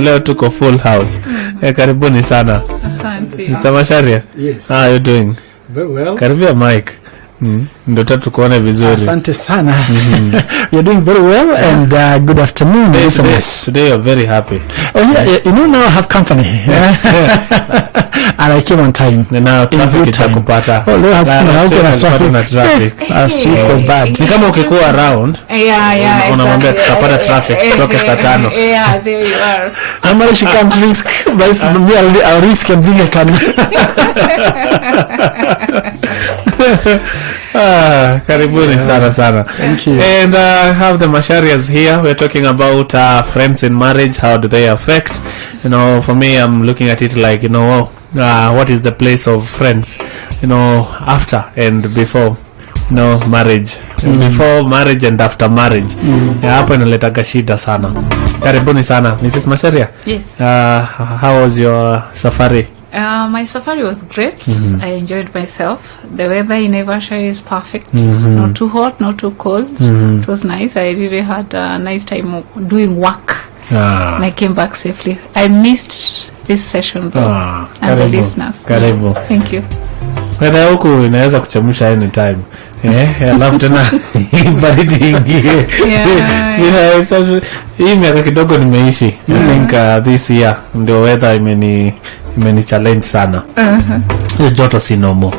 leo tuko full house. Karibuni sana. Asante. Samasharia. Yes. How are you doing? Very well. Karibia Mike. Ndio tukuone vizuri. Asante sana. You're doing very well and good afternoon. Today you're very happy. Oh yeah, you know now I have company. And I came on time. Na traffic itakupata. Oh, leo na traffic. Last week was bad. Ni kama ukikuwa around. Yeah. Unamwambia tutapata traffic kutoka saa 5. Yeah, there you are. Normally she can't risk, but I'll risk and bring a can. Karibuni sana. Thank you. And have the Masharias here. We're talking about friends in marriage. How do they affect? You know, for me, I'm looking at it like, you know, what is the place of friends, you know, after and before, you know, marriage. Before marriage and after marriage. Hapo inaleta shida sana. Karibuni sana. Mrs. Masharia. Yes. How was your safari? My safari was great. I enjoyed myself. The weather in Naivasha is perfect. Not too hot, not too cold. It was nice. I really had a nice time doing work. And I came back safely. I missed this session though. And the listeners. Karibu. Thank you. Weather huku inaweza kuchemsha anytime. Alafu tena baridi ingie. Hii miaka kidogo nimeishi. I think this year ndio weather imeni challenge sana. Joto si normal.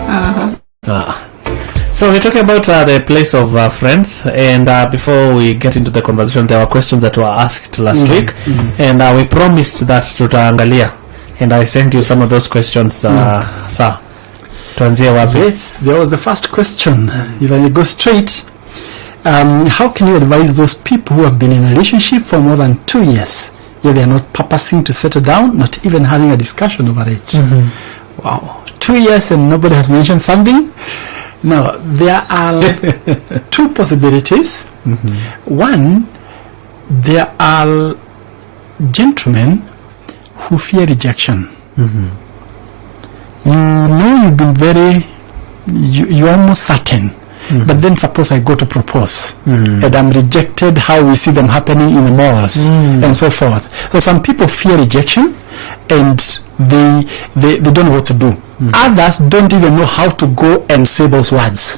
So we're talking about the place of friends, and before we get into the conversation, there were questions that were asked last week, and we promised that tutaangalia, and I sent you some of those questions, sir. Tuanzie wapi? Yes, there was the first question. If I go straight, how can you advise those people who have been in a relationship for more than 2 years, yet they are not purposing to settle down, not even having a discussion over it? Wow, 2 years and nobody has mentioned something? Now, there are two possibilities. One, there are gentlemen who fear rejection. You know you've been you're almost certain. But then suppose I go to propose and I'm rejected, how we see them happening in the malls and so forth. So some people fear rejection and they don't know what to do. Others don't even know how to go and say those words.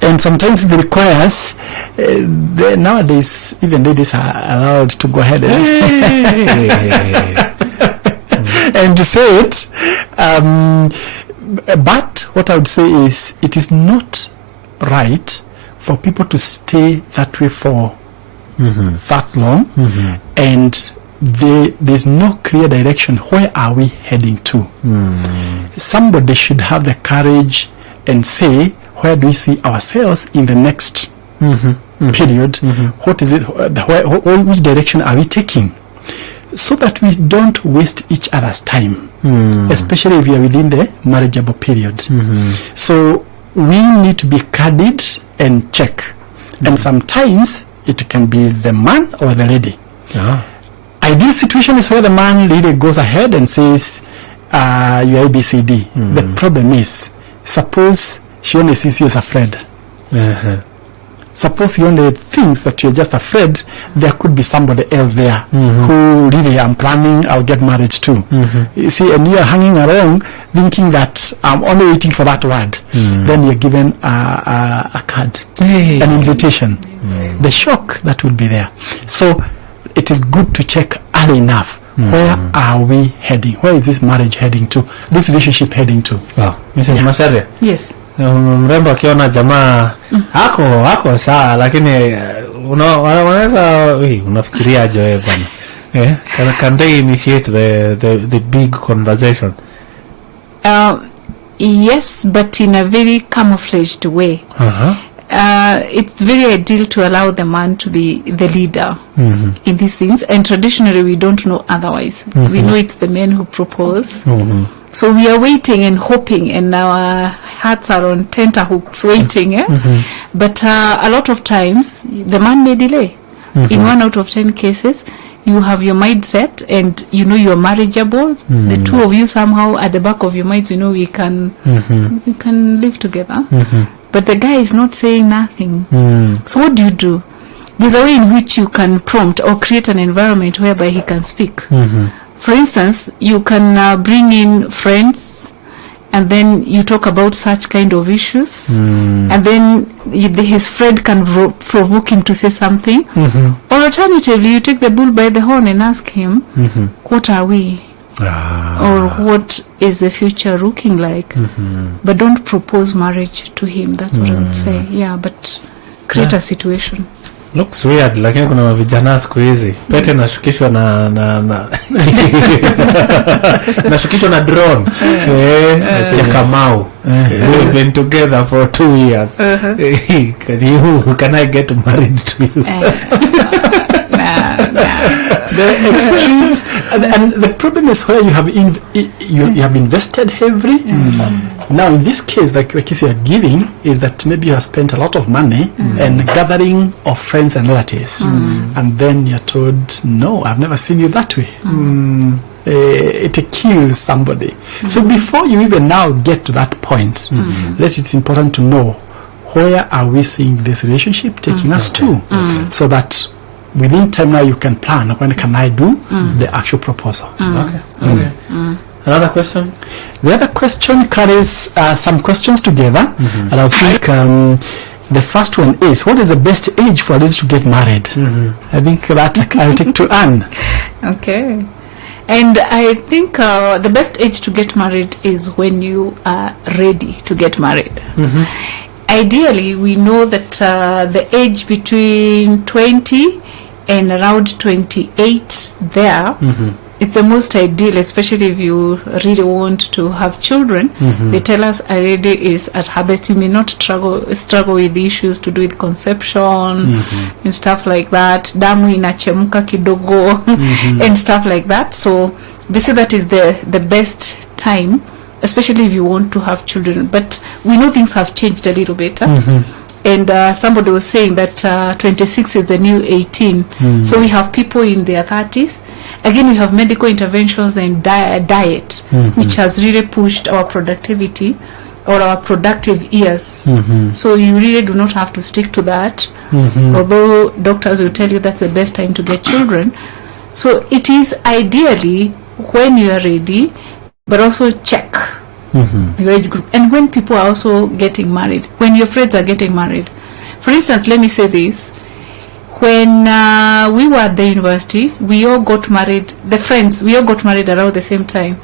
And sometimes it requires nowadays even ladies are allowed to go ahead and to say it. But what I would say is it is not right for people to stay that way for that long, and there's no clear direction. Where are we heading to? Somebody should have the courage and say, where do we see ourselves in the next period? What is it? Which direction are we taking? So that we don't waste each other's time, especially if we are within the marriageable period. So we need to be candid and check. And sometimes it can be the man or the lady. Ideal situation is where the man really goes ahead and says, you're ABCD. The problem is, suppose she only sees you as a friend. Suppose he only thinks that you're just afraid, there could be somebody else there who really I'm planning, I'll get married to. You see, and you're hanging around thinking that I'm only waiting for that word. Then you're given a card, an invitation. The shock that will be there. So it is good to check early enough. Where are we heading? Where is this marriage heading to? This relationship heading to? Wow. Mrs. Masharia? Yes. Mrembo akiona jamaa hako sawa, lakini unaweza unafikiria aje wewe bwana? Can they initiate the big conversation? Yes, but in a very camouflaged way. It's very ideal to allow the man to be the leader in these things, and traditionally we don't know otherwise. We know it's the men who propose. So we are waiting and hoping, and our hearts are on tenterhooks waiting. But a lot of times the man may delay. In 1 out of 10 cases, you have your mindset and you know you're marriageable. The two of you somehow at the back of your mind, you know we can live together. But the guy is not saying nothing. So what do? there's a way in which you can prompt or create an environment whereby he can speak. For instance, you can bring in friends, and then you talk about such kind of issues, and then his friend can provoke him to say something. Or alternatively, you take the bull by the horn and ask him, what are we? Or what is the future looking like? But don't propose marriage to him. That's what I would say. Yeah, but create a situation. Looks weird, lakini kuna vijana siku hizi pete nashukishwa na nashukishwa na drone. Kamau. We've been together for 2 years. Can I get married to you? The extremes, and the problem is where you have you have invested heavily. Now in this case, like the case you are giving is that maybe you have spent a lot of money and gathering of friends and relatives, and then you're told, no, I've never seen you that way. It kills somebody. So before you even now get to that point, it's important to know where are we seeing this relationship taking us to, so that within time now you can plan when can I do the actual proposal. Okay. Another question? The other question carries some questions together, and I think the first one is, what is the best age for a lady to get married? I think that I'll take to Anne. Okay. And I think the best age to get married is when you are ready to get married. Ideally, we know that the age between 20 and around 28 there is the most ideal, especially if you really want to have children. They tell us already is at her best. You may not struggle with issues to do with conception and stuff like that. Damu inachemka kidogo and stuff like that. So they say that is the best time, especially if you want to have children. But we know things have changed a little bit. And somebody was saying that 26 is the new 18. So we have people in their 30s. Again, we have medical interventions and diet, which has really pushed our productivity or our productive years. So you really do not have to stick to that. Although doctors will tell you that's the best time to get children. So it is ideally when you are ready, but also check your age group. And when people are also getting married, when your friends are getting married. For instance, let me say this. When we were at the university, we all got married, we all got married around the same time.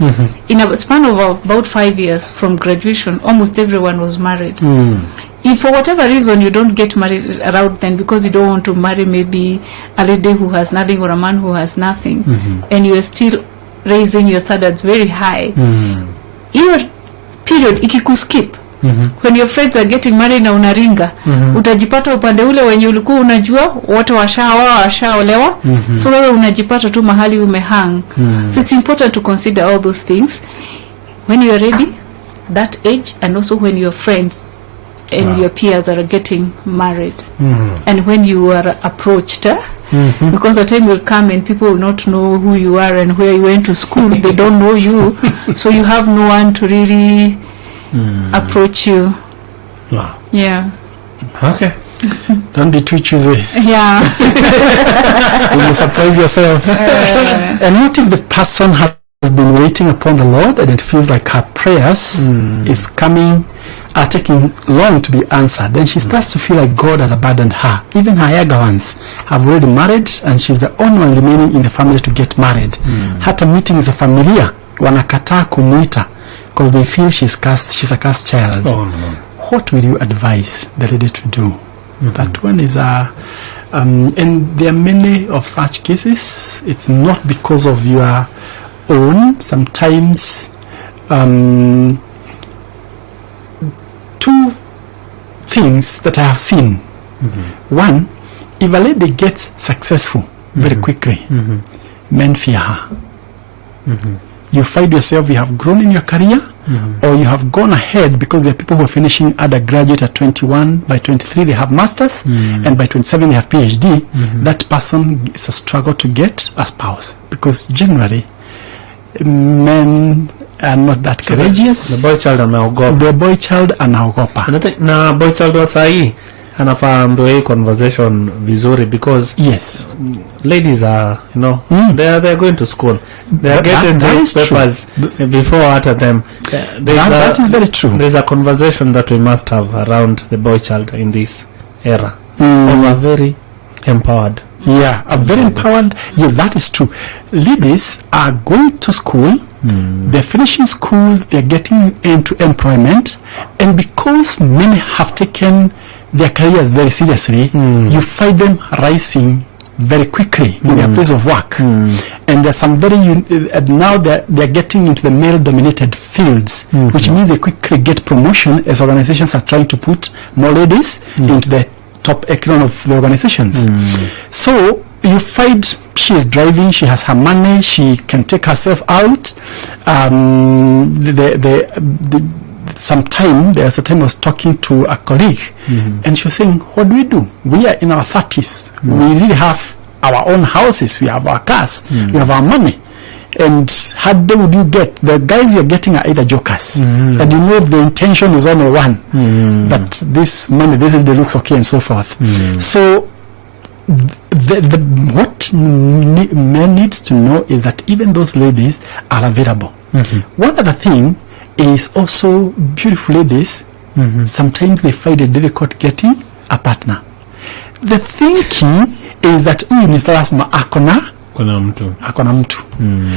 In a span of about 5 years from graduation, almost everyone was married. If for whatever reason you don't get married around then because you don't want to marry maybe a lady who has nothing or a man who has nothing, and you are still raising your standards very high, your period ikikuskip, when your friends are getting married na unaringa, utajipata upande ule wenye ulikuwa unajua wote washaolewa, so wewe unajipata tu mahali umehang. So it's important to consider all those things when you are ready, that age, and also when your friends and your peers are getting married, and when you are approached. Because the time will come and people will not know who you are and where you went to school. They don't know you, so you have no one to really approach you. Wow. Yeah. Okay. Don't be too choosy. Yeah. You will surprise yourself. And what if the person has been waiting upon the Lord and it feels like her prayers is coming, are taking long to be answered? Then she starts to feel like God has abandoned her. Even her younger ones have already married, and she's the only one remaining in the family to get married. Hata meetings za familia wanakataa kumuita because they feel she's a cursed child. What will you advise the lady to do? That one is and there are many of such cases. It's not because of your own. Sometimes two things that I have seen. One, if a lady gets successful very quickly, men fear her. You find yourself, you have grown in your career, or you have gone ahead because there are people who are finishing undergraduate at 21, by 23 they have masters, and by 27 they have PhD. That person is a struggle to get a spouse, because generally men are not that courageous. The boy child anaogopa. The boy child anaogopa. Na boy child wa sahi anafaa ambiwe hii conversation vizuri, because Yes. ladies are, you know, they are going to school, they are That- getting that these is true. papers before after them. That is very true. There's a conversation that we must have around the boy child in this era of a very empowered. Yeah, are very empowered. Yes, that is true. Ladies are going to school, they're finishing school, they're getting into employment, and because many have taken their careers very seriously, you find them rising very quickly in their place of work. And there's some very now they're getting into the male-dominated fields, which means they quickly get promotion as organizations are trying to put more ladies into the top echelon of the organizations. So you find she is driving, she has her money, she can take herself out. There's a time I was talking to a colleague, and she was saying, what do? We are in our 30s. We really have our own houses, we have our cars, we have our money. And how day would you get? The guys you're getting are either jokers, and you know the intention is only one, but this money, this looks okay, and so forth. So what man needs to know is that even those ladies are available. One other thing is also beautiful ladies, sometimes they find it difficult getting a partner. The thinking is that huyu ni lazima Kuna mtu.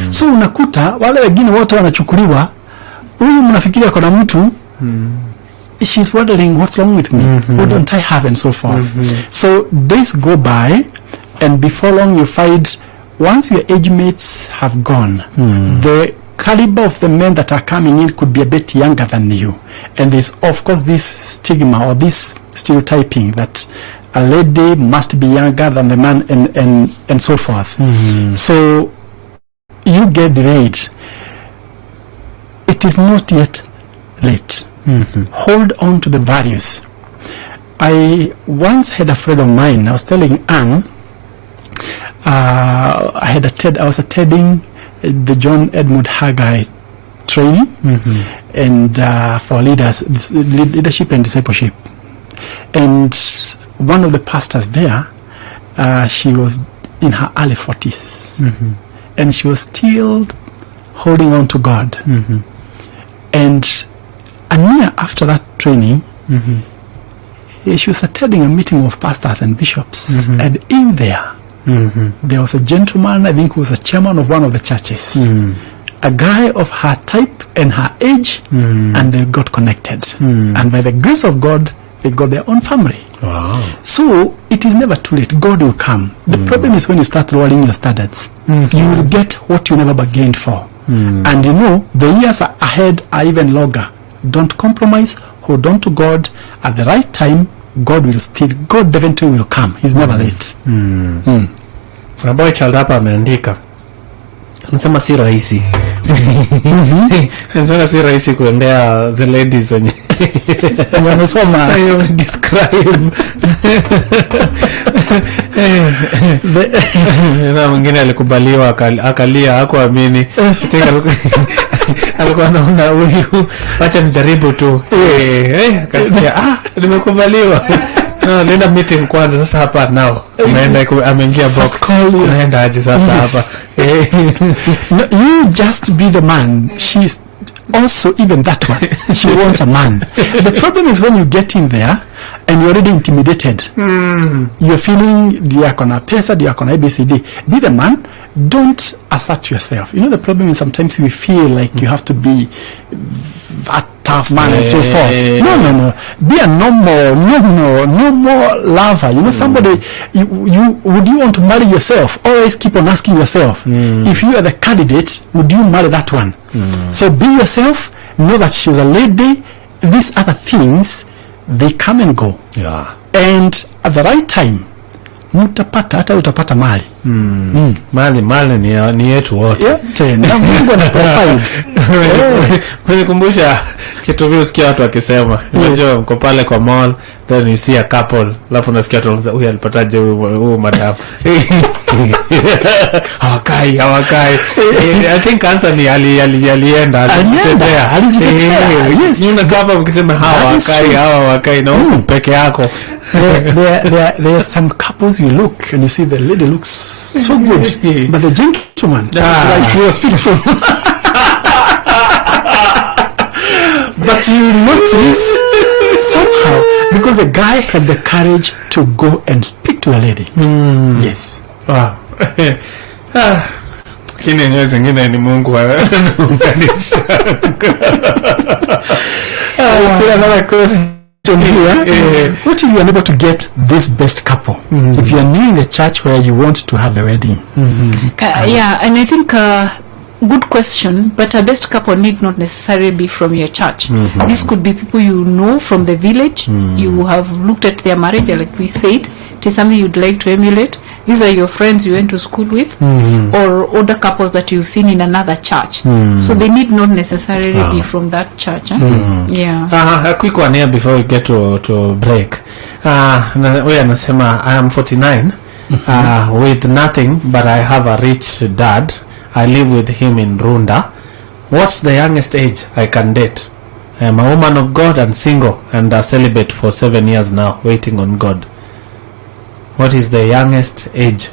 So unakuta wale wengine wote wanachukuliwa, huyu mnafikiria kuna mtu, she's wondering what's wrong with me, what don't I have, and so forth. So days go by, and before long you find once your age mates have gone, the caliber of the men that are coming in could be a bit younger than you, and there's of course this stigma or this stereotyping that a lady must be younger than the man, and so forth. So you get delayed. It is not yet late. Hold on to the values. I once had a friend of mine, I was telling Anne, I was attending the John Edmund Haggai training and for leaders, leadership and discipleship. And one of the pastors there, she was in her early 40s, and she was still holding on to God. And a year after that training, she was attending a meeting of pastors and bishops, and in there, there was a gentleman, I think who was a chairman of one of the churches, a guy of her type and her age, and they got connected. And by the grace of God, they got their own family. Wow. So it is never too late. God will come. The problem is when you start lowering your standards, you will get what you never bargained for. And you know, the years ahead are even longer. Don't compromise. Hold on to God. At the right time, God eventually will come. He's never late. Kuna boy child hapa ameandika, anasema si rahisi. Anasema si rahisi kuendea the ladies wenye Wamesoma. you describe. Na mwingine alikubaliwa akalia, hakuamini. Alikuwa anaona huyu, acha nijaribu tu. Akasikia nimekubaliwa. No, nenda meeting kwanza, sasa hapa now. Ameingia box. Naenda aje sasa hapa. No, you just be the man. She's also even that one. She wants a man. The problem is when you get in there and you're already intimidated. You're feeling diakona pesa, diakona ABCD. Be the man. Don't assert yourself. You know, the problem is sometimes we feel like you have to be a tough man and so forth. No. Be a normal lover. You know, somebody, would you want to marry yourself? Always keep on asking yourself, if you are the candidate, would you marry that one? So be yourself. Know that she's a lady. These other things, they come and go. Yeah. And at the right time, utapata mali. Mali ni yetu wote. Yote na Mungu anaprovide. Nikumbusha kitu vile usikia watu wakisema, unajua mko pale kwa mall, then you see a couple, alafu unasikia watu wanasema huyu alipataje huyu madam. hawakai I think Anthony alienda alijitetea Yes. unakaa hapa mkisema hawakai na huko peke yako. There are some couples you look and you see the lady looks so good, but the gentleman like he was beautiful. But you notice somehow because the guy had the courage to go and speak to the lady. Yes. Wow. Kini yenyewe zingine ni Mungu anaunganisha. Still another question here. What if you are able to get this best couple? If you are new in the church where you want to have the wedding? Yeah, and I think good question, but a best couple need not necessarily be from your church. This could be people you know from the village. You have looked at their marriage, like we said, it is something you'd like to emulate. These are your friends you went to school with, or older couples that you've seen in another church. So they need not necessarily be from that church. Yeah. A quick one here before we get to break. Wewe anasema I am 49 with nothing, but I have a rich dad. I live with him in Runda. What's the youngest age I can date? I am a woman of God and single and a celibate for 7 years now, waiting on God. What is the youngest age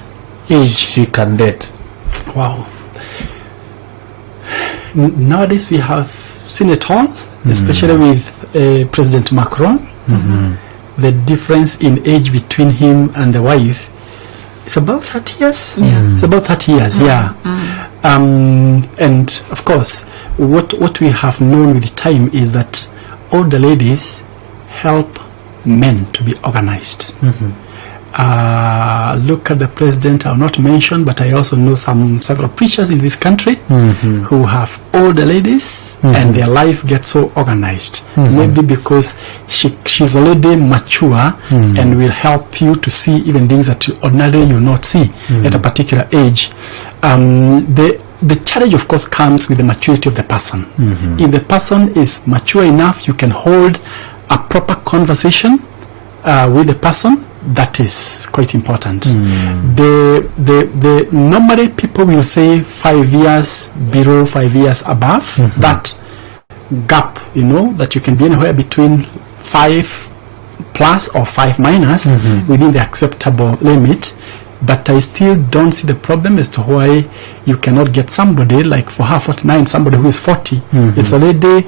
she can date? Wow. Nowadays we have seen it all, especially with President Macron. The difference in age between him and the wife is about 30 years. It's about 30 years, and of course, what we have known with time is that older ladies help men to be organized. Look at the president. I'll not mention, but I also know several preachers in this country who have older ladies and their life gets so organized. Maybe because she's already mature and will help you to see even things that ordinarily you not see at a particular age. The challenge, of course, comes with the maturity of the person. If the person is mature enough, you can hold a proper conversation with the person. That is quite important. The normally people will say 5 years below, 5 years above. That gap, that you can be anywhere between 5 plus or 5 minus within the acceptable limit. But I still don't see the problem as to why you cannot get somebody like for her 49, somebody who is 40. It's already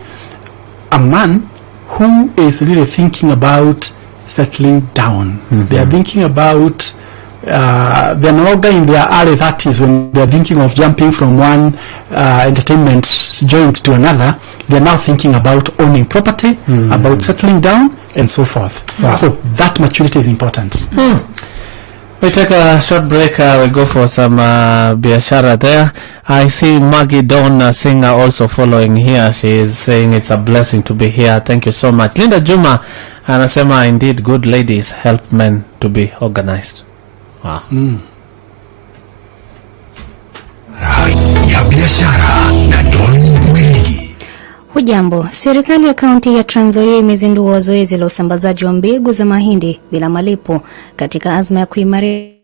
a man who is really thinking about settling down. They are thinking about they're no longer in their early 30s when they're thinking of jumping from one entertainment joint to another. They're now thinking about owning property, about settling down, and so forth. So that maturity is important. We take a short break. We go for some biashara there. I see Maggie Dawn, singer, also following here. She is saying it's a blessing to be here. Thank you so much. Linda Juma anasema indeed good ladies help men to be organized. Wow. Ya biashara na Dawn Mwingi. Hujambo, serikali ya kaunti ya Trans Nzoia imezindua zoezi la usambazaji wa mbegu za mahindi bila malipo katika azma ya kuimarisha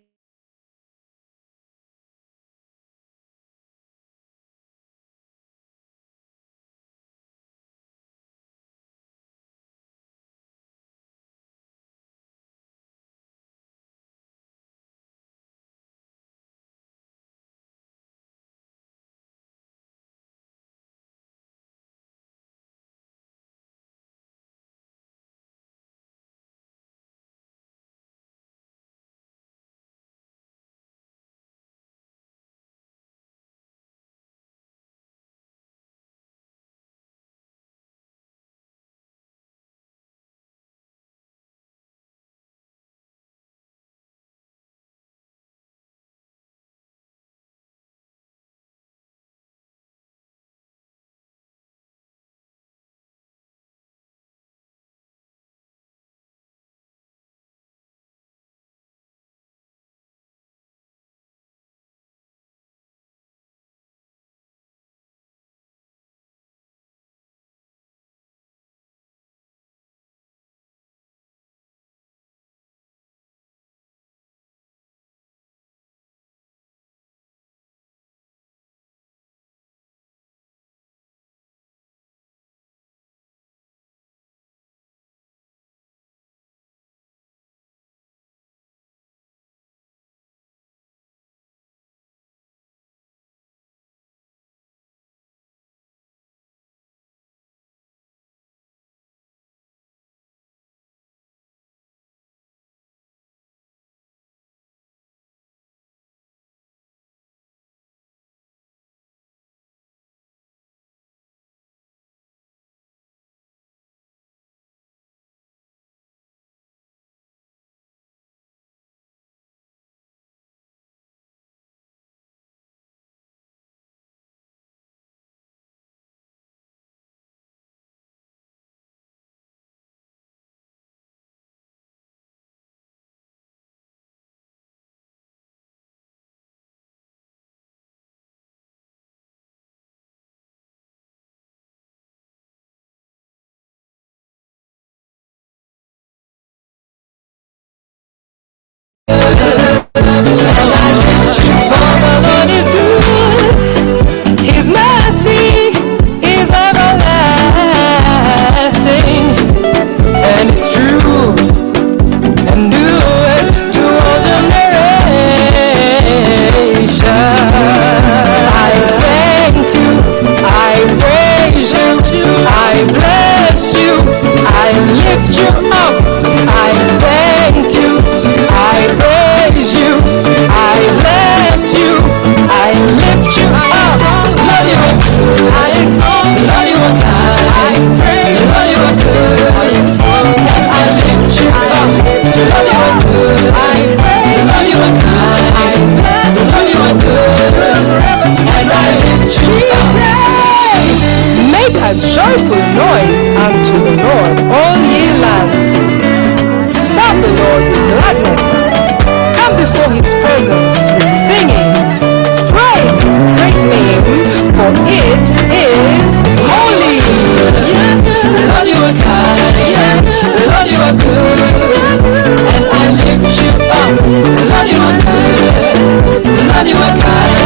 His mercy is everlasting, and it's true and endures to all generations. I thank you, I praise you, I bless you, I lift you up. I thank you, I praise you, I bless you, I lift you up. Lord, you are good. I exalt. Lord, you are kind. I praise. Lord, you are good. I exalt. And I lift you up. Lord, you are good. I praise. Lord, you are kind. I bless. Lord, you are good. And I lift you up. Make a joyful noise unto the Lord, all ye lands. Serve the Lord with gladness. Come before his presence with singing. Praise his great name, for it is holy. Lord, you are kind. Lord, you are good. And I lift you up. Lord, you are good. Lord, you are kind.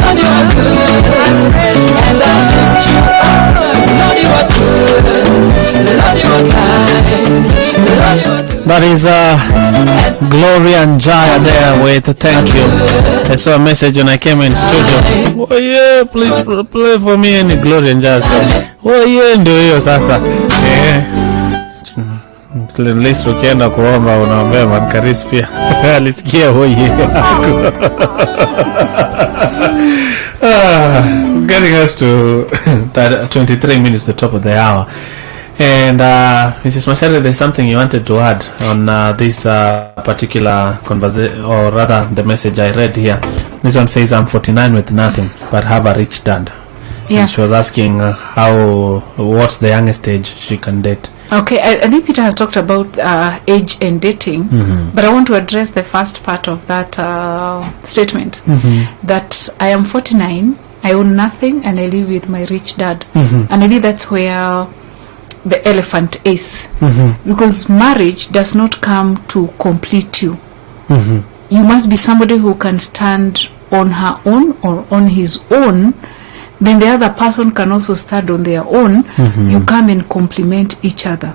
Lord, you are good. And I lift you up. Lord, you are good. Lord, you are kind. Lord, you are good. That is Gloria and Jaya there with thank you. I saw a message when I came in studio. Oh yeah, please play for me any Gloria and Jaya song. Oh yeah, ndio hiyo sasa. At least ukienda kuomba unaombea Mankaris pia. Alisikia hoye. Getting us to 23 minutes the top of the hour. And Mrs. Macharia, there's something you wanted to add on this particular conversation, or rather the message I read here. This one says, I'm 49 with nothing, but have a rich dad. Yeah. And she was asking what's the youngest age she can date. Okay, I think Peter has talked about age and dating, but I want to address the first part of that statement, that I am 49, I own nothing, and I live with my rich dad. And I think that's where the elephant is, because marriage does not come to complete you. You must be somebody who can stand on her own or on his own. Then the other person can also stand on their own. You come and complement each other.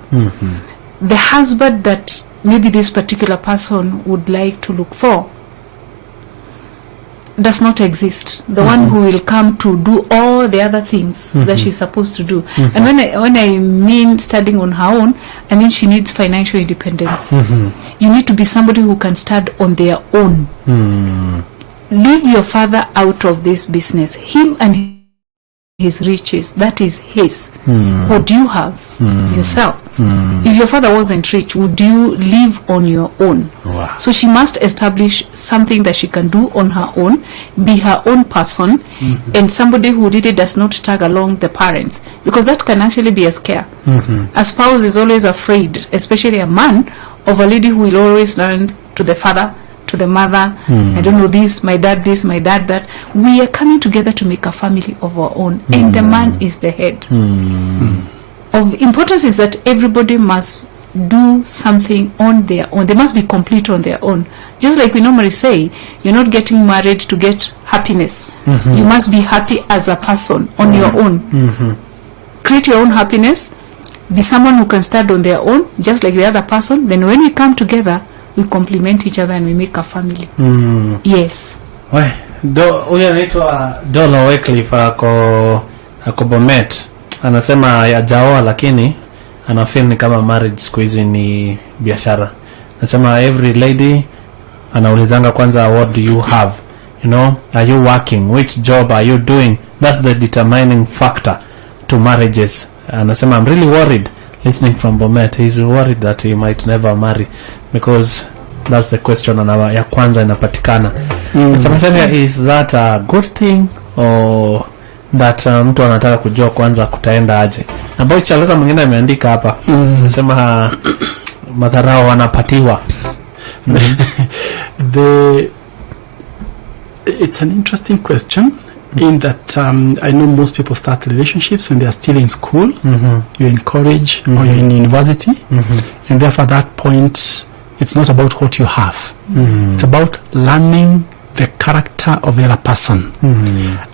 The husband that maybe this particular person would like to look for does not exist. The one who will come to do all the other things that she's supposed to do. And when I mean standing on her own, I mean she needs financial independence. You need to be somebody who can stand on their own. Leave your father out of this business. Him and his riches, that is his. What do you have? Yourself. If your father wasn't rich, would you live on your own? Wow. So she must establish something that she can do on her own, be her own person, and somebody who really does not tag along the parents, because that can actually be a scare. A spouse is always afraid, especially a man, of a lady who will always learn to the father, to the mother, I don't know this, my dad that. We are coming together to make a family of our own, and the man is the head. Of importance is that everybody must do something on their own. They must be complete on their own. Just like we normally say, you're not getting married to get happiness. You must be happy as a person on your own. Create your own happiness. Be someone who can stand on their own, just like the other person. Then when we come together, we complement each other and we make a family. Yes. Huyu anaitwa Dolo Wycliffe ako Bomet. Anasema hajaoa lakini anafeel ni kama marriage siku hizi ni biashara. Anasema every lady anaulizanga kwanza, what do you have? You know, are you working? Which job are you doing? That's the determining factor to marriages. Anasema I'm really worried. Listening from Bomet, he's worried that he might never marry because that's the question ya kwanza inapatikana. Mr. Macharia, is that a good thing or that mtu anataka kujua kwanza kutaenda aje? Ambayo chaleta mwingine ameandika hapa. Anasema madharau wanapatiwa. It's an interesting question. In that I know most people start relationships when they are still in school, you're in college or you're in university, and therefore at that point It's not about what you have. It's about learning the character of the other person,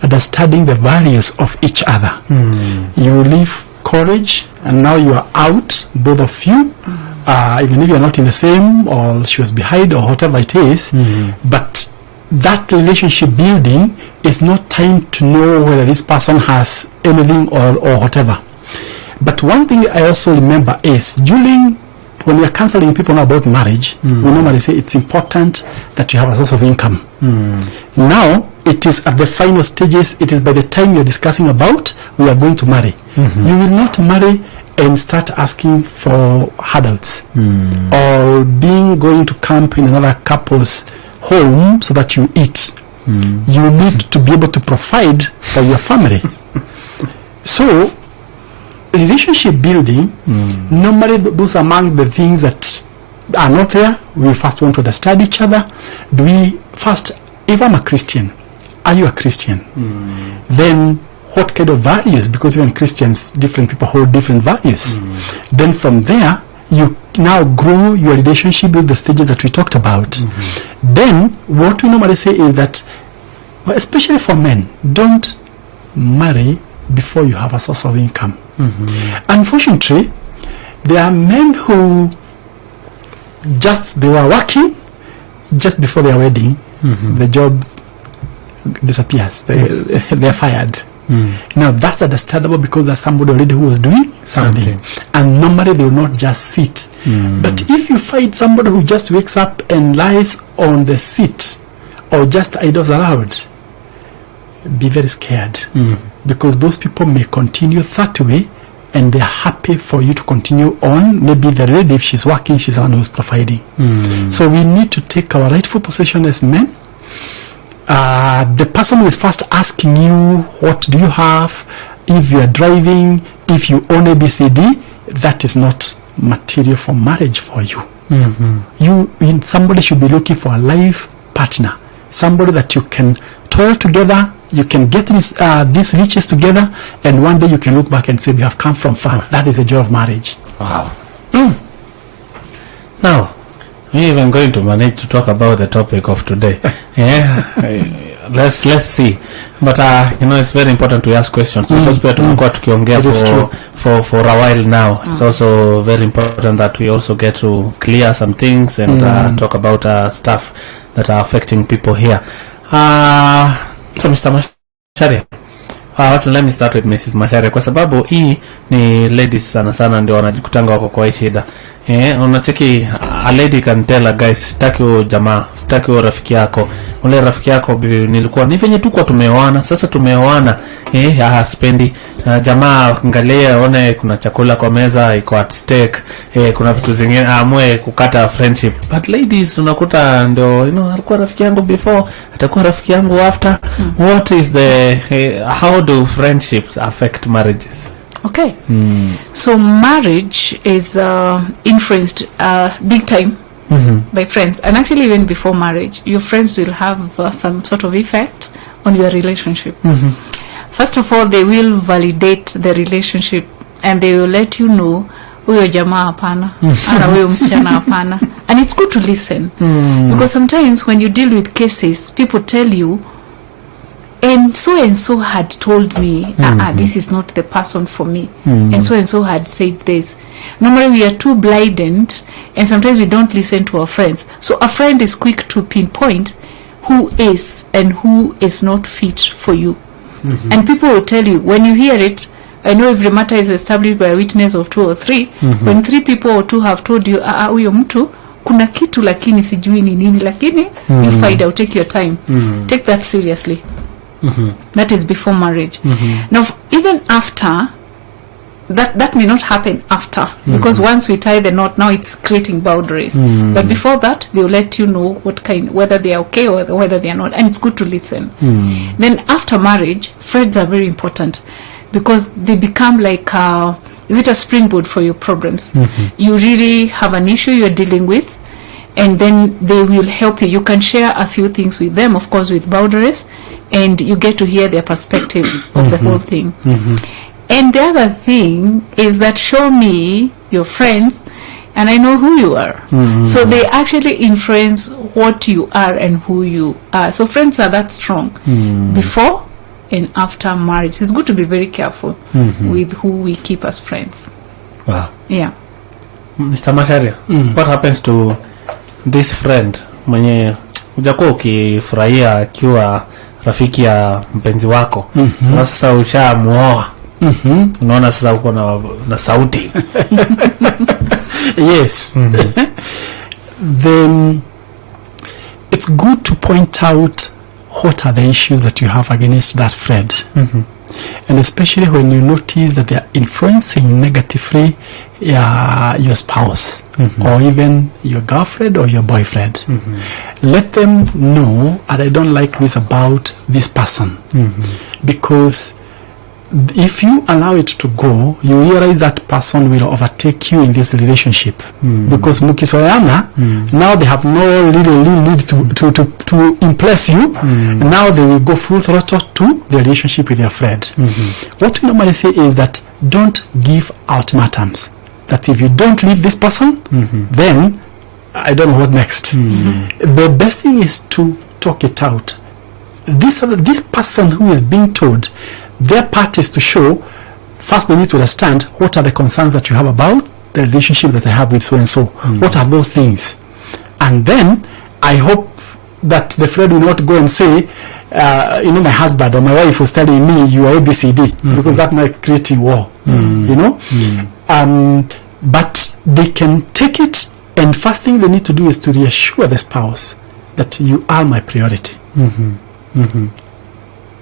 understanding the values of each other. You live courage, and now you are out, both of you, even if you're not in the same, or she was behind, or whatever it is, but that relationship building is not time to know whether this person has anything or whatever. But one thing I also remember is when we are counseling people about marriage, we normally say it's important that you have a source of income. Now, it is at the final stages, it is by the time you're discussing about, we are going to marry. You will not marry and start asking for handouts or going to camp in another couple's home so that you eat. You need to be able to provide for your family. So, relationship building, normally those are among the things that are not there. We first want to understand each other. Do we first, if I'm a Christian, are you a Christian? Then what kind of values? Because even Christians, different people hold different values. Then from there, you now grow your relationship with the stages that we talked about. Then what we normally say is that, especially for men, don't marry before you have a source of income. Unfortunately, there are men who they were working just before their wedding, the job disappears, they're fired. Now that's understandable because there's somebody already who was doing something. And normally they will not just sit. But if you find somebody who just wakes up and lies on the seat or just idles around, be very scared, because those people may continue that way, and they're happy for you to continue on. Maybe the lady, if she's working, she's the one who's providing. So we need to take our rightful position as men. The person who is first asking you, what do you have, if you are driving, if you own ABCD, that is not material for marriage for you. Somebody should be looking for a life partner, somebody that you can toil together, you can get these riches together, and one day you can look back and say, we have come from far. That is the joy of marriage. Wow. Now, we're even going to manage to talk about the topic of today. Let's see. But it's very important to ask questions because pia tumekuwa tukiongea for a while now. It's also very important that we also get to clear some things and talk about stuff that are affecting people here. So Mr. Macharia, let me start with Mrs. Macharia kwa sababu hii ni ladies sana ndio wanajikutanga wako kwa shida. Unacheki, a lady can tell a guy, sitaki jamaa, sitaki rafiki yako. Ule rafiki yako nilikuwa ni venye tuko tumeoana, sasa tumeoana, spendi jamaa angalia aone kuna chakula kwa meza iko at stake, kuna vitu zingine amue kukata friendship. But ladies unakuta ndio alikuwa rafiki yangu before, atakuwa rafiki yangu after. What is how do friendships affect marriages? Okay. So marriage is influenced big time by friends, and actually even before marriage your friends will have some sort of effect on your relationship. First of all, they will validate the relationship and they will let you know huyo jamaa hapana ana huyo msichana hapana. And it's good to listen because sometimes when you deal with cases, people tell you, and so had told me this is not the person for me, and so had said this. Normally we are too blinded, and sometimes we don't listen to our friends. So a friend is quick to pinpoint who is and who is not fit for you. And people will tell you, when you hear it, I know every matter is established by a witness of 2 or 3. When 3 people or 2 have told you huyo mtu kuna kitu lakini sijui ni nini, lakini you find out, take your time, take that seriously. That is before marriage. Now even after that may not happen after, because once we tie the knot, now it's creating boundaries. But before that, they will let you know whether they are okay or whether they are not, and it's good to listen. Then after marriage, friends are very important because they become like is it a springboard for your problems? You really have an issue you're dealing with, and then they will help you. You can share a few things with them, of course with boundaries, and you get to hear their perspective of the whole thing. And the other thing is that show me your friends and I know who you are. So they actually influence what you are and who you are. So friends are that strong before and after marriage. It's good to be very careful with who we keep as friends. Wow. Yeah. Mr. Macharia, what happens to this friend mwenye ujakuwa ukifurahia akiwa rafiki ya mpenzi wako na sasa ushamuoa, unaona sasa uko na sauti? Yes. Then it's good to point out what are the issues that you have against that friend. And especially when you notice that they are influencing negatively your spouse or even your girlfriend or your boyfriend. Let them know, and I don't like this about this person. Because if you allow it to go, you realize that person will overtake you in this relationship. Because mukisoyana, now they have no little need to impress you. Now they will go full throttle to the relationship with your friend. What we normally say is that don't give ultimatums. That if you don't leave this person, then I don't know what next. The best thing is to talk it out. This person who is being told, their part is to show, first they need to understand what are the concerns that you have about the relationship that I have with so and so. What are those things? And then I hope that the friend will not go and say, my husband or my wife was telling me you are ABCD, because that might create a war. But they can take it, and first thing they need to do is to reassure the spouse that you are my priority.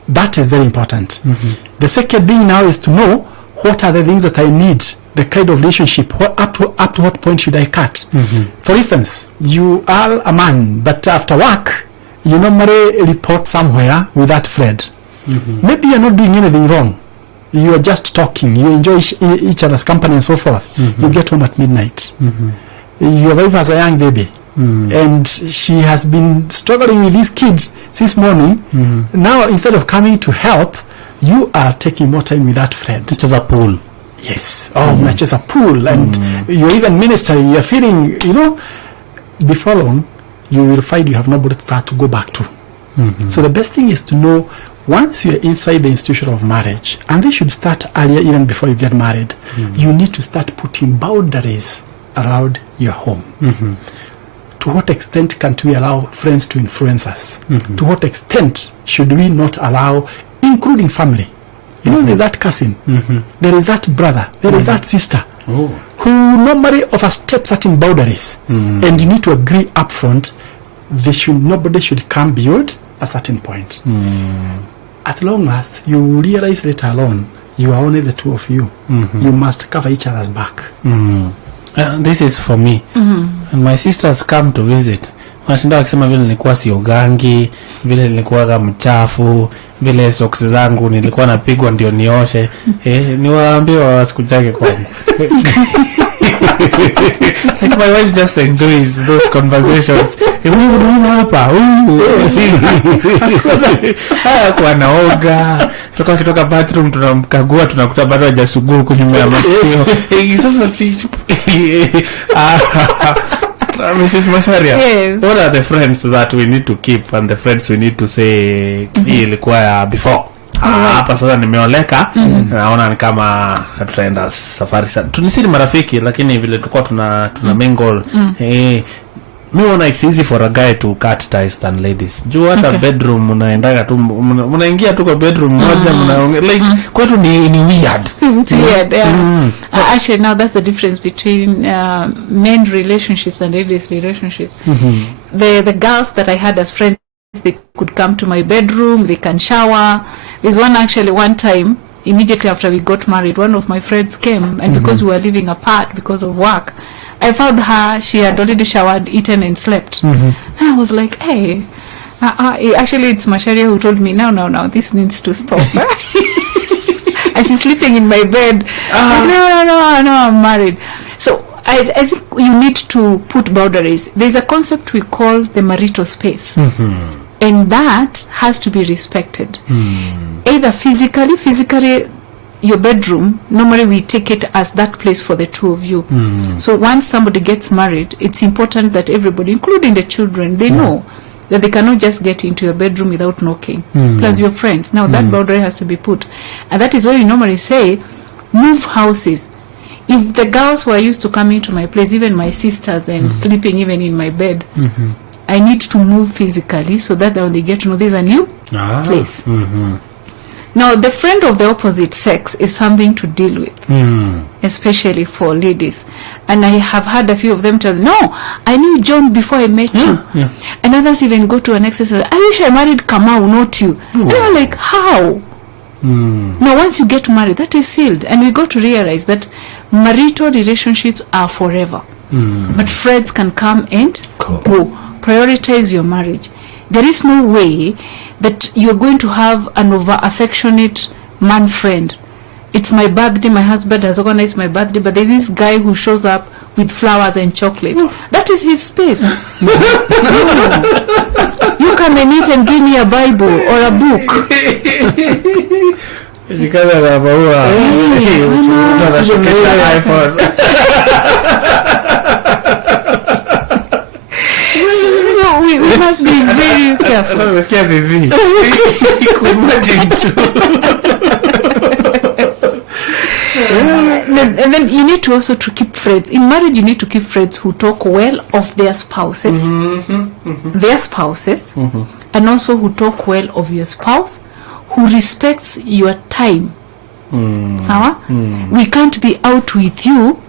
That is very important. The second thing now is to know what are the things that I need, the kind of relationship, up to what point should I cut. For instance, you are a man, but after work, you normally report somewhere with that friend. Maybe you're not doing anything wrong. You are just talking. You enjoy each other's company and so forth. You get home at midnight. Your wife has a young baby. And she has been struggling with these kids since morning. Now, instead of coming to help, you are taking more time with that friend. Which is a pool. Yes. Much as a pool. And you're even ministering. You're feeling, before long, you will find you have nobody to go back to. So the best thing is to know, once you're inside the institution of marriage, and they should start earlier, even before you get married, you need to start putting boundaries around your home. To what extent can't we allow friends to influence us? To what extent should we not allow, including family? There's that cousin, there is that brother, there is that sister, who normally overstep certain boundaries. And you need to agree upfront, nobody should come beyond a certain point. At long last, you will realize later alone, you are only the two of you. You must cover each other's back. This is for me. And my sisters come to visit. Wanashinda wakisema vile nilikuwa siogangi, vile nilikuwa mchafu, vile socks zangu nilikuwa napigwa ndio nioshe. Niwaambie wasikujage kwangu. Like my wife just enjoys those conversations. Unaona hapa, kwa naoga, tukitoka bathroom tunamkagua, tunakuta bado hajasugua kunyuma ya masikio. Sasa Mrs. Macharia, Yes. What are the friends that we need to keep and the friends we need to say hii ilikuwa before? Hapa sasa nimeoleka, naona ni kama tutaenda safari sana. Tunisiri marafiki, lakini vile tulikuwa tuna mingle. Me wanna, it's easy for a guy to cut ties than ladies. Juu hata bedroom unaendaga tu, unaingia tu kwa bedroom moja, like kwetu ni weird. It's weird, yeah. Actually, now that's the difference between men relationships and ladies relationships. The girls that I had as friends, they could come to my bedroom, they can shower. There's one time, immediately after we got married, one of my friends came, and because we were living apart because of work, I found her, she had already showered, eaten and slept. And I was like, hey, actually it's Macharia who told me, no, this needs to stop. And she's sleeping in my bed. No, I'm married. So I think you need to put boundaries. There's a concept we call the marital space. And that has to be respected. Either physically your bedroom, normally we take it as that place for the two of you. So once somebody gets married, it's important that everybody, including the children, they know that they cannot just get into your bedroom without knocking, plus your friends. Now that boundary has to be put. And that is why you normally say, move houses. If the girls who are used to coming to my place, even my sisters, and sleeping even in my bed, I need to move physically so that when they get to know there's a new place. Now, the friend of the opposite sex is something to deal with, especially for ladies. And I have had a few of them tell me, no, I knew John before I met you. And others even go to an excess, I wish I married Kamau, not you. And I'm like, how? Now, once you get married, that is sealed. And we got to realize that marital relationships are forever. But friends can come and go. Prioritize your marriage. There is no way that you're going to have an over-affectionate man friend. It's my birthday, my husband has organized my birthday, but there's this guy who shows up with flowers and chocolate. That is his space. You come and eat and give me a Bible or a book. So we must be very careful. And then you need to also to keep friends. In marriage, you need to keep friends who talk well of their spouses, and also who talk well of your spouse, who respects your time. Sawa? We can't be out with you.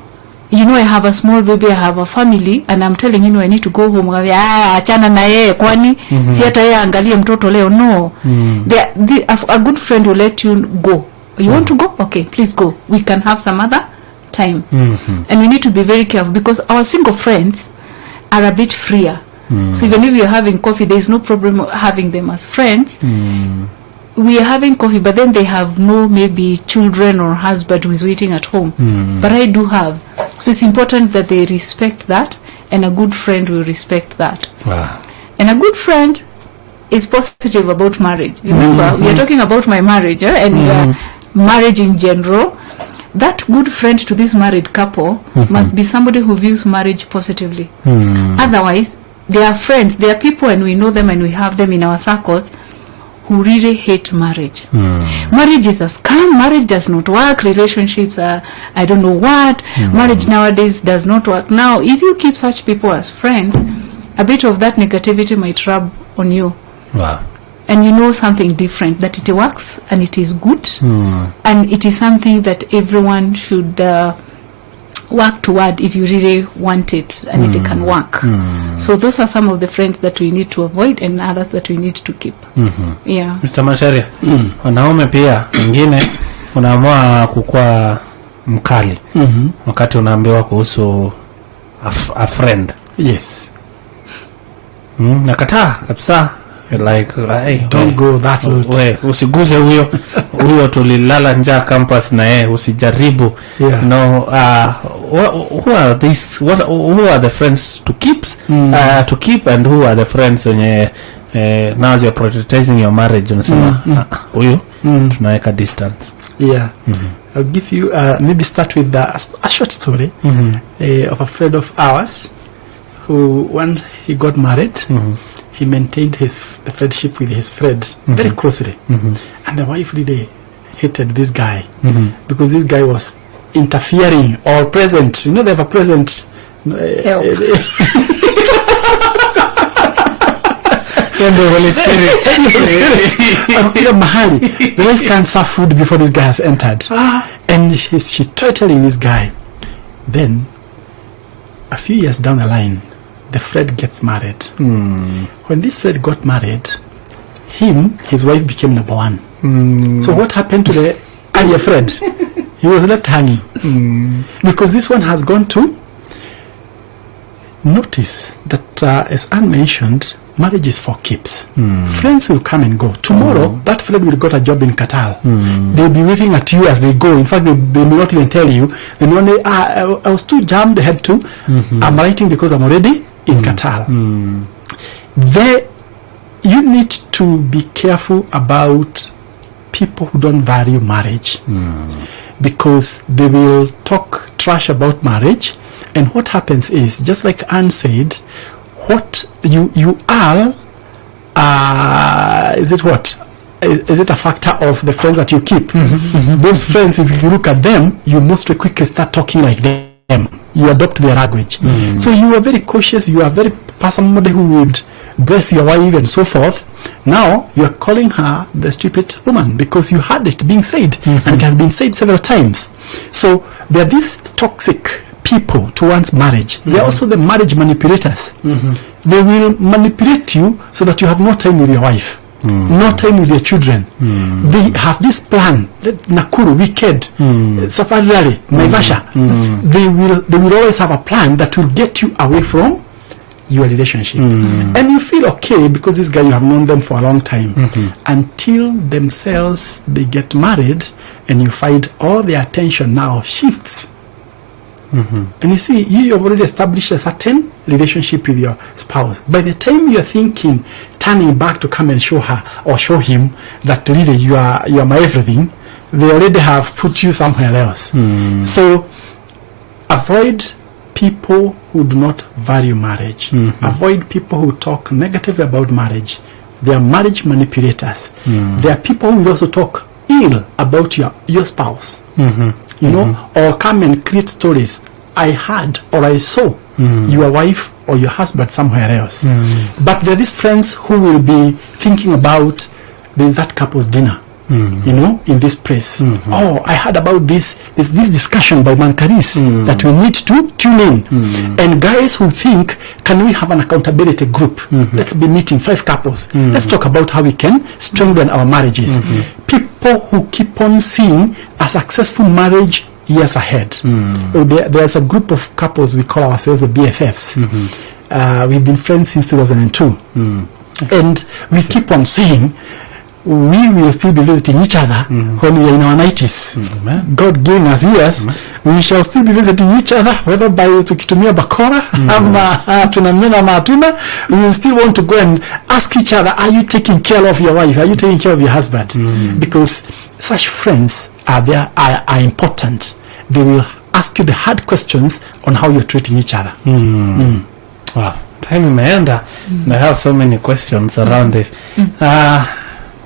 You know, I have a small baby, I have a family, and I'm telling you, I need to go home. Achana na yeye kwani si hata yeye angalie mtoto leo. No. A good friend will let you go. You want to go? Okay, please go. We can have some other time. And we need to be very careful because our single friends are a bit freer. So even if you're having coffee, there's no problem having them as friends. We are having coffee, but then they have no maybe children or husband who is waiting at home. But I do have. So it's important that they respect that, and a good friend will respect that. Wow. And a good friend is positive about marriage. Remember, we are talking about my marriage and marriage in general. That good friend to this married couple must be somebody who views marriage positively. Otherwise, they are friends, they are people, and we know them and we have them in our circles who really hate marriage. Marriage is a scam. Marriage does not work. Relationships are, I don't know what. Marriage nowadays does not work. Now, if you keep such people as friends, a bit of that negativity might rub on you. Wow. And you know something different, that it works and it is good. And it is something that everyone should work toward if you really want it and it can work. So those are some of the friends that we need to avoid and others that we need to keep. Yeah. Mr. Macharia, wanaume pia wengine unaamua kukua mkali wakati unaambiwa kuhusu a friend. Yes. Nakataa kabisa. Like, don't go that route. We, usiguze huyo tulilala njaa campus na yeye, usijaribu. No, who are these, who are the friends to keep and who are the friends wenye now as you're prioritizing your marriage unasema huyo tunaweka distance. I'll give you maybe start with a short story of a friend of ours who, when he got married, he maintained his friendship with his friend very closely. And the wife really hated this guy because this guy was interfering or present. You know, they have a present. Help. The Holy Spirit. The wife can't serve food before this guy has entered. And she tried telling this guy. Then, a few years down the line, the friend gets married. When this friend got married, his wife became number one. So what happened to the earlier friend? He was left hanging. Because this one has gone to notice that, as Anne mentioned, marriage is for keeps. Friends will come and go. Tomorrow, that friend will got a job in Qatar. They'll be waving at you as they go. In fact, they may not even tell you. Then one day, I was too jammed, head to. I'm writing because I'm already in Qatar. You need to be careful about people who don't value marriage, because they will talk trash about marriage, and what happens is, just like Anne said, what you are, is it what? Is it a factor of the friends that you keep? Those friends, if you look at them, you most quickly start talking like them. You adopt their language. So you are very cautious. You are very somebody who would bless your wife and so forth. Now you are calling her the stupid woman because you heard it being said, and it has been said several times. So there are these toxic people towards marriage. They are also the marriage manipulators. They will manipulate you so that you have no time with your wife. No time with your children. They have this plan, Nakuru, Wicked, Safari Rally, Naivasha. They will always have a plan that will get you away from your relationship. And you feel okay because this guy, you have known them for a long time. Until themselves, they get married, and you find all their attention now shifts. And you see, you have already established a certain relationship with your spouse. By the time you are thinking, turning back to come and show her or show him that really you are my everything, they already have put you somewhere else. So avoid people who do not value marriage. Avoid people who talk negatively about marriage. They are marriage manipulators. There are people who will also talk ill about your spouse. You know, or come and create stories. I heard or I saw your wife or your husband somewhere else. But there are these friends who will be thinking about there's that couple's dinner, you know, in this place. Oh, I heard about this discussion by Mankaris that we need to tune in. And guys who think, can we have an accountability group? Let's be meeting 5 couples. Let's talk about how we can strengthen our marriages. People who keep on seeing a successful marriage years ahead. There's a group of couples, we call ourselves the BFFs. We've been friends since 2002. And we keep on saying, we will still be visiting each other when we are in our 90s. God giving us years, we shall still be visiting each other, whether by tukitumia bakora ama tunamena ama hatuna. We will still want to go and ask each other, are you taking care of your wife? Are you taking care of your husband? Because such friends are important. They will ask you the hard questions on how you're treating each other. Wow, time imeenda. I have so many questions around this.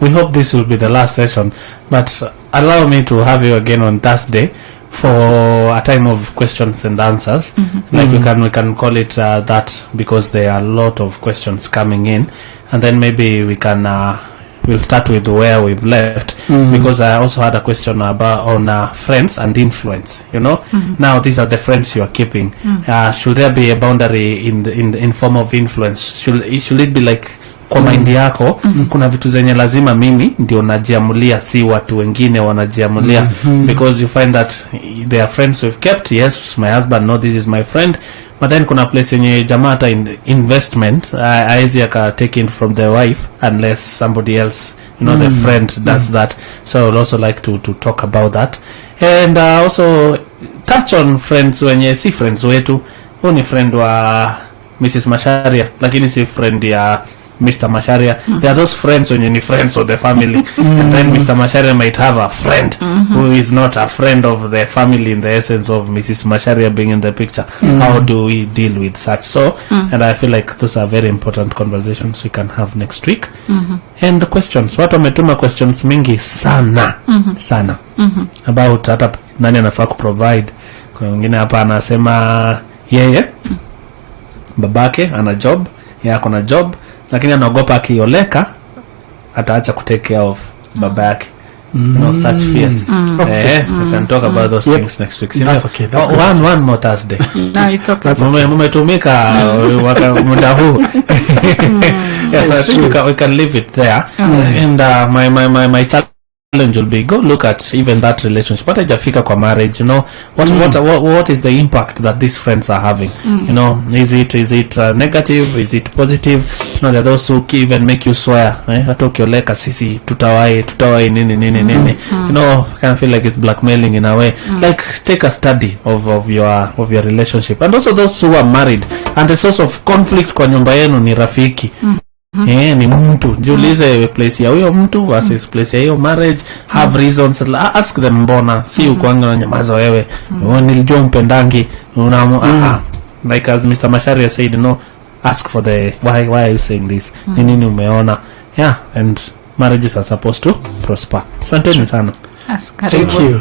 We hope this will be the last session, but allow me to have you again on Thursday for a time of questions and answers. Like we can call it that, because there are a lot of questions coming in, and then maybe we can we'll start with where we've left, because I also had a question about on friends and influence. You know, now these are the friends you are keeping. Should there be a boundary in form of influence? Should it be like kwa mind yako kuna vitu zenye lazima mimi ndio najiamulia, si watu wengine wanajiamulia? Because you find that they are friends we've kept. Yes, my husband know this is my friend, but then kuna place yenye jamata investment aizi aka take in from the wife unless somebody else, you know, the friend does that. So I would also like to talk about that, and also touch on friends wenye si friends wetu. Huyu ni friend wa Mrs. Masharia lakini si friend ya Mr. Masharia. There are those friends when you're friends of the family, and then Mr. Masharia might have a friend who is not a friend of the family in the essence of Mrs. Masharia being in the picture. How do we deal with such? So, and I feel like those are very important conversations we can have next week. And questions. Watu wametuma questions mingi sana sana about hata nani anafaa kuprovide. Kuna mwingine hapa anasema yeye babake ana job, yeye ako na job, lakini anaogopa akioleka ataacha kutake care of baba yake. You know, such fears. We can talk about those things next week. That's okay. That's one more Thursday. No, it's okay. Mumetumika muda huu. Yes, we can leave it there. And my challenge will be, go look at even that relationship. What hajafika kwa marriage, you know, what is the impact that these friends are having? You know, is it negative, is it positive? You know, there are those who even make you swear, hata ukioleka sisi tutawai nini. You know, I can feel like it's blackmailing in a way. Like, take a study of your relationship. And also those who are married and the source of conflict kwa nyumba yenu ni rafiki. Ni mtu jiulize place ya huyo mtu versus place ya hiyo marriage. Have reasons, ask them mbona si ukuanga na nyamaza wewe. Nilijua mpendangi like as Mr. Macharia said, no, ask for the why are you saying this, nini umeona, and marriages are supposed to prosper. Asanteni sana. Thank you.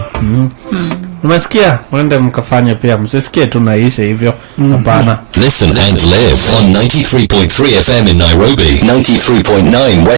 Umesikia, mwende mkafanye pia, msisikie tunaisha hivyo. Hapana. Listen and live on 93.3 FM in Nairobi, 93.9